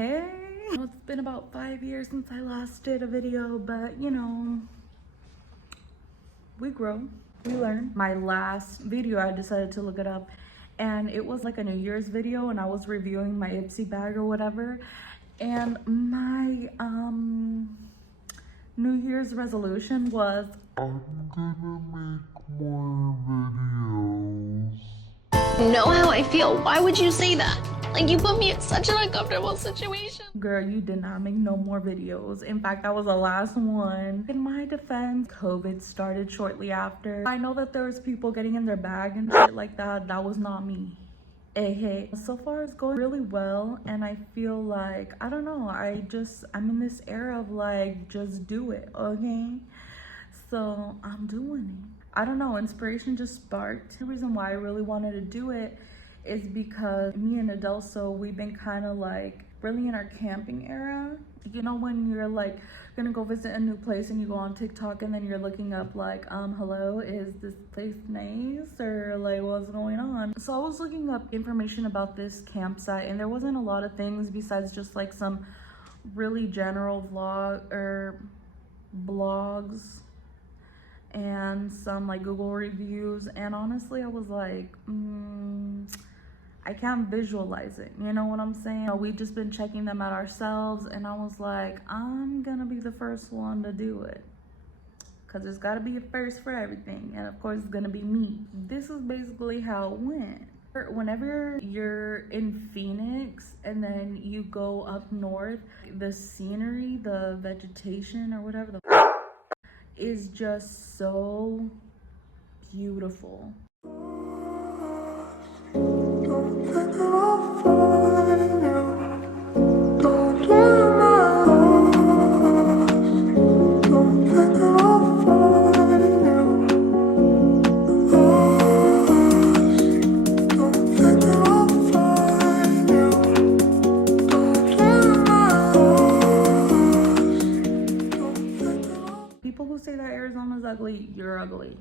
Hey, it's been about 5 years since I last did a video, but you know, we grow, we learn. My last video, I decided to look it up, and it was like a New Year's video, and I was reviewing my Ipsy bag or whatever, and my New Year's resolution was I'm gonna make more videos. Know how I feel. Why would you say that? Like, you put me in such an uncomfortable situation. Girl, you did not make no more videos. In fact, that was the last one. In my defense, COVID started shortly after. I know that there was people getting in their bag and shit like that. That was not me. Hey. So far it's going really well, and I feel like, I don't know, I'm in this era of like, just do it, okay? So I'm doing it. I don't know, inspiration just sparked. The reason why I really wanted to do it is because me and Adelso, we've been kind of like really in our camping era. You know, when you're like gonna go visit a new place and you go on TikTok and then you're looking up like, hello, is this place nice, or like what's going on? So I was looking up information about this campsite, and there wasn't a lot of things besides just like some really general blogs and some like Google reviews. And honestly, I was like, I can't visualize it, you know what I'm saying? We've just been checking them out ourselves, and I was like, I'm gonna be the first one to do it, because there's got to be a first for everything, and of course it's gonna be me. This is basically how it went. Whenever you're in Phoenix and then you go up north, the scenery, the vegetation or whatever is just so beautiful. People who say that Arizona's ugly, you're ugly.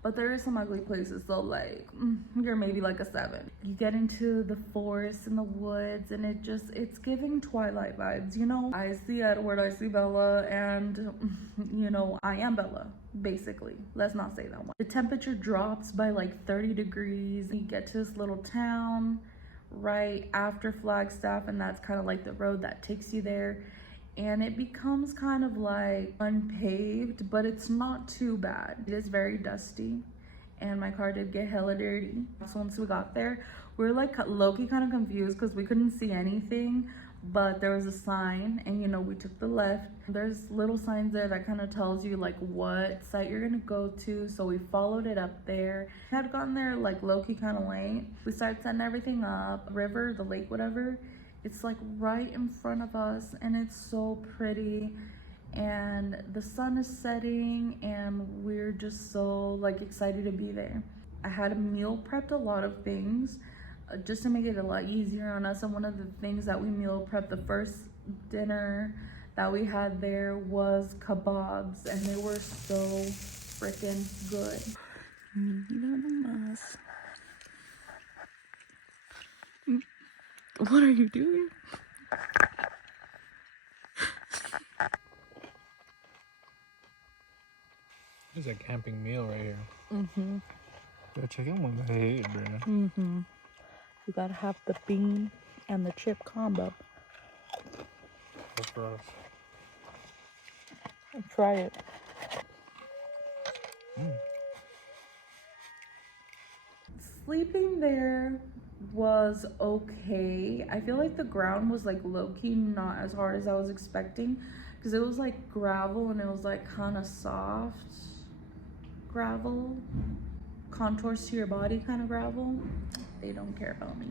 But there are some ugly places, so like, you're maybe like a 7. You get into the forest and the woods, and it's giving Twilight vibes, you know? I see Edward, I see Bella, and you know, I am Bella, basically. Let's not say that one. The temperature drops by like 30 degrees. You get to this little town right after Flagstaff, and that's kind of like the road that takes you there. And it becomes kind of like unpaved, but it's not too bad. It is very dusty, and my car did get hella dirty. So once we got there, we were like low-key kind of confused because we couldn't see anything, but there was a sign, and you know, we took the left. There's little signs there that kind of tells you like what site you're gonna go to, so we followed it up there. We had gotten there like low-key kind of late. We started setting everything up. River, the lake, whatever, it's like right in front of us, and it's so pretty, and the sun is setting, and we're just so like excited to be there. I had meal prepped a lot of things just to make it a lot easier on us, and one of the things that we meal prepped, the first dinner that we had there was kebabs, and they were so freaking good. What are you doing? It's a camping meal right here. The chicken one I hate, bro. You gotta have the bean and the chip combo. That's gross. Try it. Sleeping there was okay. I feel like the ground was like low-key not as hard as I was expecting, because it was like gravel, and it was like kind of soft gravel, contours to your body kind of gravel. They don't care about me.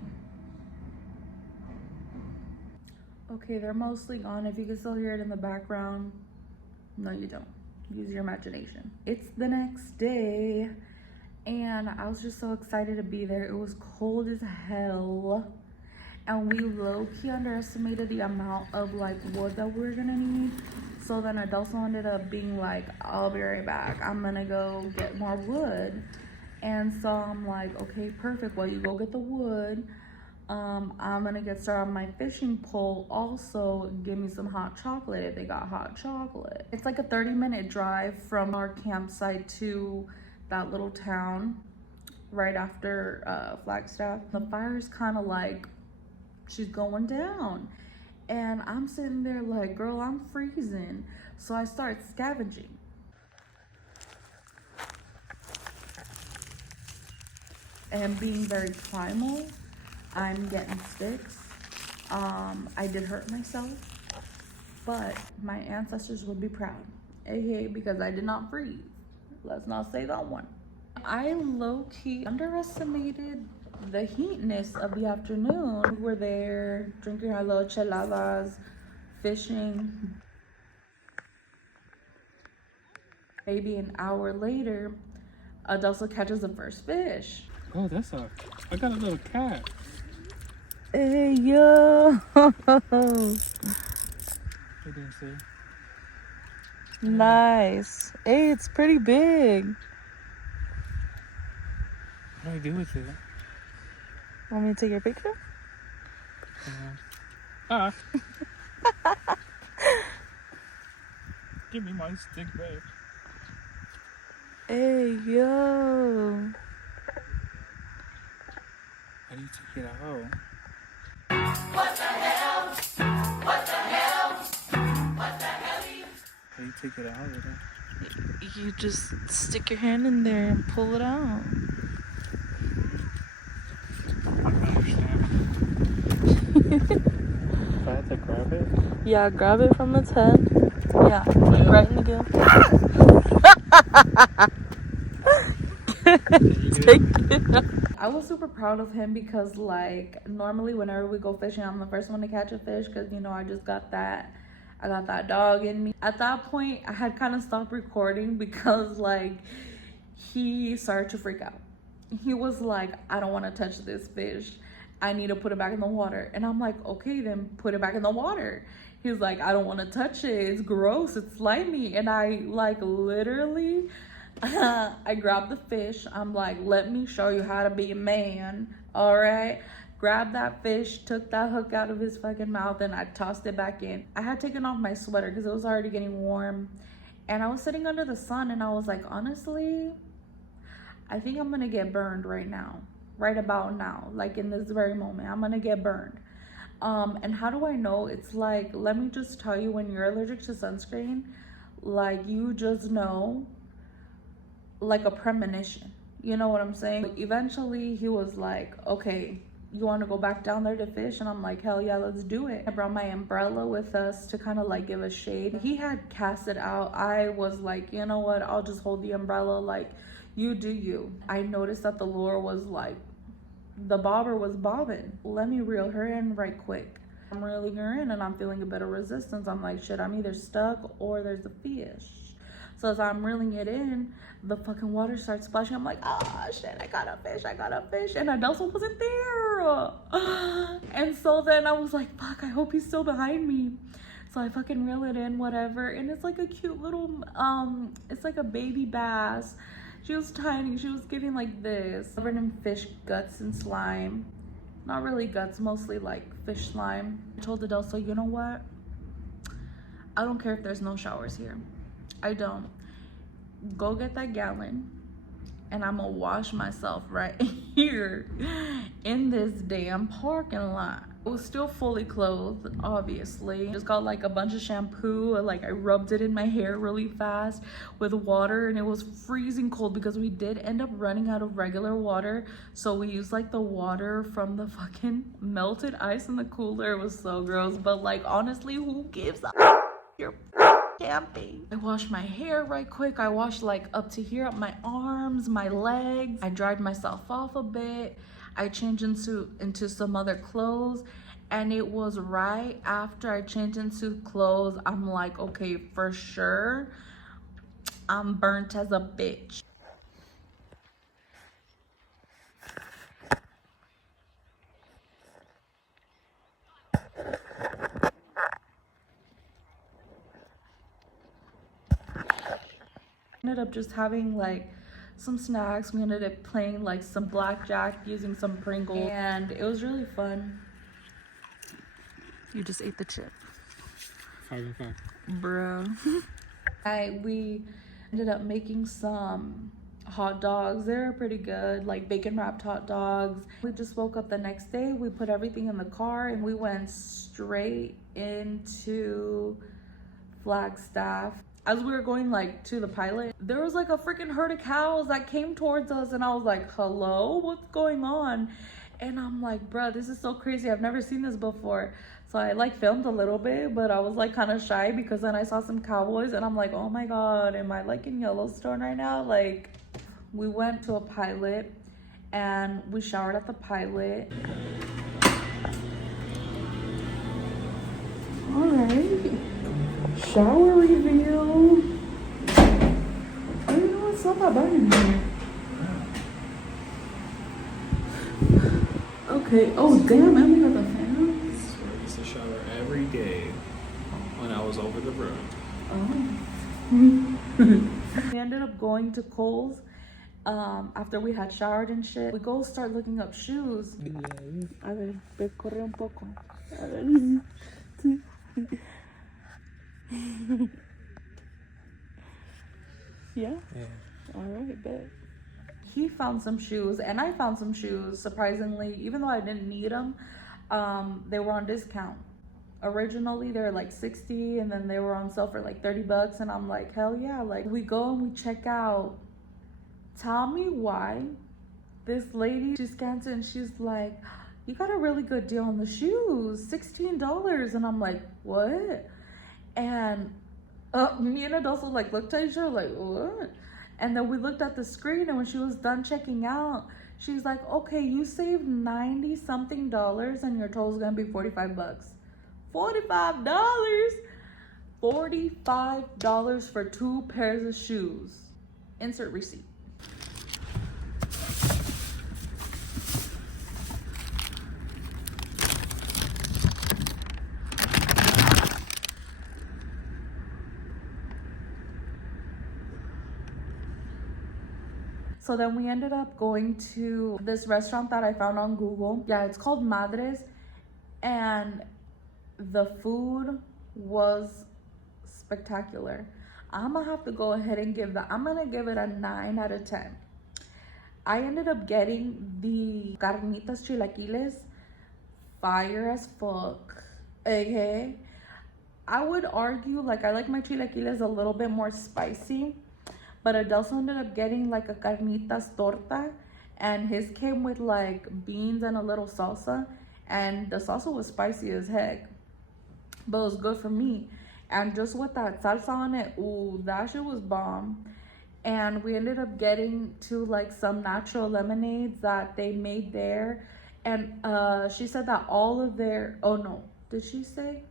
Okay, they're mostly gone. If you can still hear it in the background, no you don't. Use your imagination. It's the next day, and I was just so excited to be there. It was cold as hell, and we low-key underestimated the amount of like wood that we were gonna need. So then Adelso ended up being like, I'll be right back, I'm gonna go get more wood. And so I'm like, okay, perfect, well, you go get the wood, I'm gonna get started on my fishing pole. Also, give me some hot chocolate if they got hot chocolate. It's like a 30-minute drive from our campsite to that little town right after Flagstaff. The fire's kind of like, she's going down. And I'm sitting there like, girl, I'm freezing. So I start scavenging. And being very primal, I'm getting sticks. I did hurt myself, but my ancestors would be proud. Hey, because I did not freeze. Let's not say that one. I low-key underestimated the heatness of the afternoon. We were there drinking our little cheladas, fishing. Maybe an hour later, Adelsa catches the first fish. Oh, I got a little cat. Hey, yo. I didn't see. Nice. Hey, it's pretty big. What do I do with it? Want me to take your picture? Ah. Give me my stick back. Hey, yo. How do you take it out? What the hell? What the hell? What the hell? How do you take it out with it? You just stick your hand in there and pull it out. I don't understand. If I had to grab it? Yeah, grab it from its head. Yeah, right in the gill. Take it out. I was super proud of him because, like, normally whenever we go fishing, I'm the first one to catch a fish because, you know, I got that dog in me. At that point, I had kind of stopped recording because, like, he started to freak out. He was like, I don't want to touch this fish. I need to put it back in the water. And I'm like, okay, then put it back in the water. He was like, I don't want to touch it. It's gross. It's slimy. And I, like, literally... I grabbed the fish. I'm like, let me show you how to be a man. All right. Grabbed that fish, took that hook out of his fucking mouth, and I tossed it back in. I had taken off my sweater because it was already getting warm. And I was sitting under the sun and I was like, honestly, I think I'm going to get burned right now. Right about now. Like in this very moment, I'm going to get burned. And how do I know? It's like, let me just tell you, when you're allergic to sunscreen, like you just know, like a premonition, you know what I'm saying? Eventually he was like, okay, you want to go back down there to fish? And I'm like, hell yeah, let's do it. I brought my umbrella with us to kind of like give us shade. He had cast it out. I was like, you know what, I'll just hold the umbrella, like, you do you. I noticed that the lure was like, the bobber was bobbing. Let me reel her in right quick. I'm reeling her in and I'm feeling a bit of resistance. I'm like, shit, I'm either stuck or there's a fish. So as I'm reeling it in, the fucking water starts splashing. I'm like, oh shit, I got a fish. And Adelsa wasn't there. And so then I was like, fuck, I hope he's still behind me. So I fucking reel it in, whatever. And it's like a cute little, it's like a baby bass. She was tiny. She was getting like this, covered in fish guts and slime. Not really guts, mostly like fish slime. I told Adelsa, you know what? I don't care if there's no showers here. I don't. Go get that gallon and I'm gonna wash myself right here in this damn parking lot. I was still fully clothed, obviously. Just got like a bunch of shampoo, like I rubbed it in my hair really fast with water, and it was freezing cold because we did end up running out of regular water. So we used like the water from the fucking melted ice in the cooler. It was so gross, but like honestly, who gives a your camping? I washed my hair right quick. I washed like up to here, up my arms, my legs. I dried myself off a bit. I changed into some other clothes, and it was right after I changed into clothes, I'm like, okay, for sure I'm burnt as a bitch. Ended up just having like some snacks. We ended up playing like some blackjack using some Pringles, and it was really fun. You just ate the chip. 5 and 5. Bro. We ended up making some hot dogs. They were pretty good, like bacon wrapped hot dogs. We just woke up the next day, we put everything in the car, and we went straight into Flagstaff. As we were going like to the pilot, there was like a freaking herd of cows that came towards us, and I was like, hello, what's going on? And I'm like, bruh, this is so crazy, I've never seen this before. So I like filmed a little bit, but I was like kind of shy because then I saw some cowboys and I'm like, oh my God, am I like in Yellowstone right now? Like, we went to a pilot and we showered at the pilot. All right, shower reveal. I don't know, it's not that bad in here. Okay, oh damn, and we got the fan. I used to shower every day when I was over the road. Oh. We ended up going to Kohl's after we had showered and shit. We go start looking up shoes. A ver, ve, corre un poco. A ver. Yeah? Yeah. All right, bet. He found some shoes and I found some shoes, surprisingly, even though I didn't need them. They were on discount. Originally they were like 60 and then they were on sale for like 30 bucks, and I'm like, hell yeah. Like, we go and we check out. Tell me why this lady, she scans it and she's like, you got a really good deal on the shoes, $16. And I'm like, what? And me and Adolfo like looked at each other like, what? And then we looked at the screen, and when she was done checking out, she's like, okay, you saved 90 something dollars and your total's gonna be 45 bucks. $45? $45 for 2 pairs of shoes. Insert receipt. So then we ended up going to this restaurant that I found on Google. Yeah, it's called Madres. And the food was spectacular. I'm gonna have to go ahead and I'm gonna give it a 9 out of 10. I ended up getting the carnitas chilaquiles. Fire as fuck. Okay. I would argue, like, I like my chilaquiles a little bit more spicy. But Adelso ended up getting like a carnitas torta, and his came with like beans and a little salsa, and the salsa was spicy as heck, but it was good for me. And just with that salsa on it, ooh, that shit was bomb. And we ended up getting to like some natural lemonades that they made there, and she said that all of their, oh no, did she say?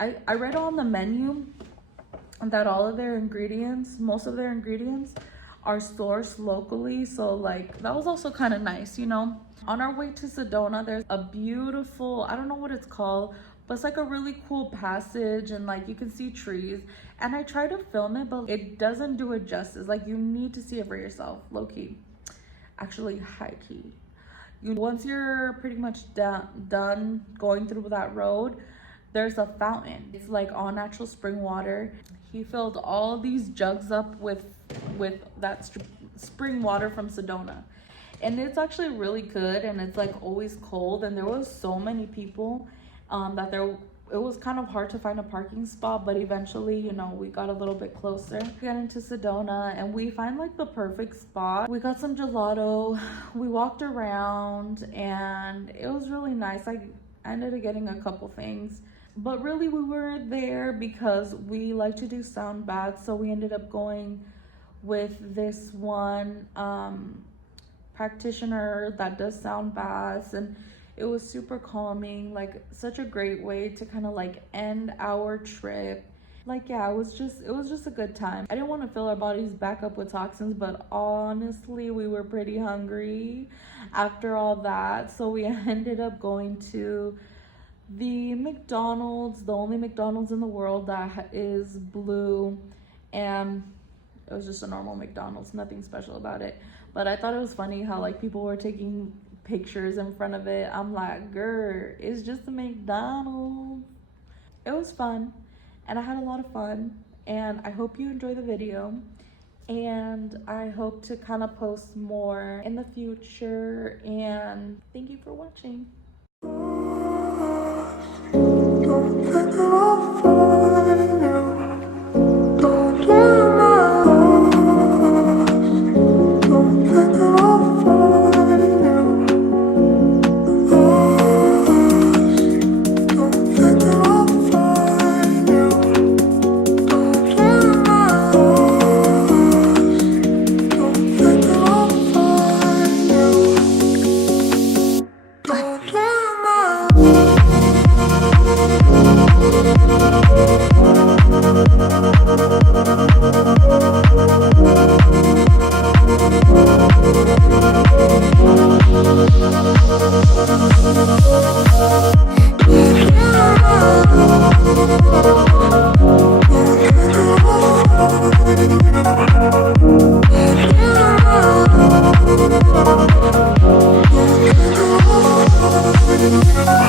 I read on the menu that all of their ingredients, most of their ingredients are sourced locally. So like, that was also kind of nice, you know. On our way to Sedona, there's a beautiful, I don't know what it's called, but it's like a really cool passage, and like you can see trees. And I tried to film it, but it doesn't do it justice. Like, you need to see it for yourself, low key. Actually, high key. Once you're pretty much done going through that road, there's a fountain. It's like all natural spring water. He filled all these jugs up with that spring water from Sedona, and it's actually really good, and it's like always cold. And there was so many people that it was kind of hard to find a parking spot, but eventually, you know, we got a little bit closer. We got into Sedona and we find like the perfect spot. We got some gelato, we walked around, and it was really nice. I ended up getting a couple things. But really, we were there because we like to do sound baths. So we ended up going with this one practitioner that does sound baths, and it was super calming, like such a great way to kind of like end our trip. Like, yeah, it was just a good time. I didn't want to fill our bodies back up with toxins, but honestly, we were pretty hungry after all that. So we ended up going to the McDonald's, the only McDonald's in the world that is blue. And It was just a normal McDonald's, nothing special about it. But I thought it was funny how like people were taking pictures in front of it. I'm like, girl, it's just a McDonald's. It was fun, and I had a lot of fun, and I hope you enjoy the video, and I hope to kind of post more in the future, and thank you for watching. We'll be right back.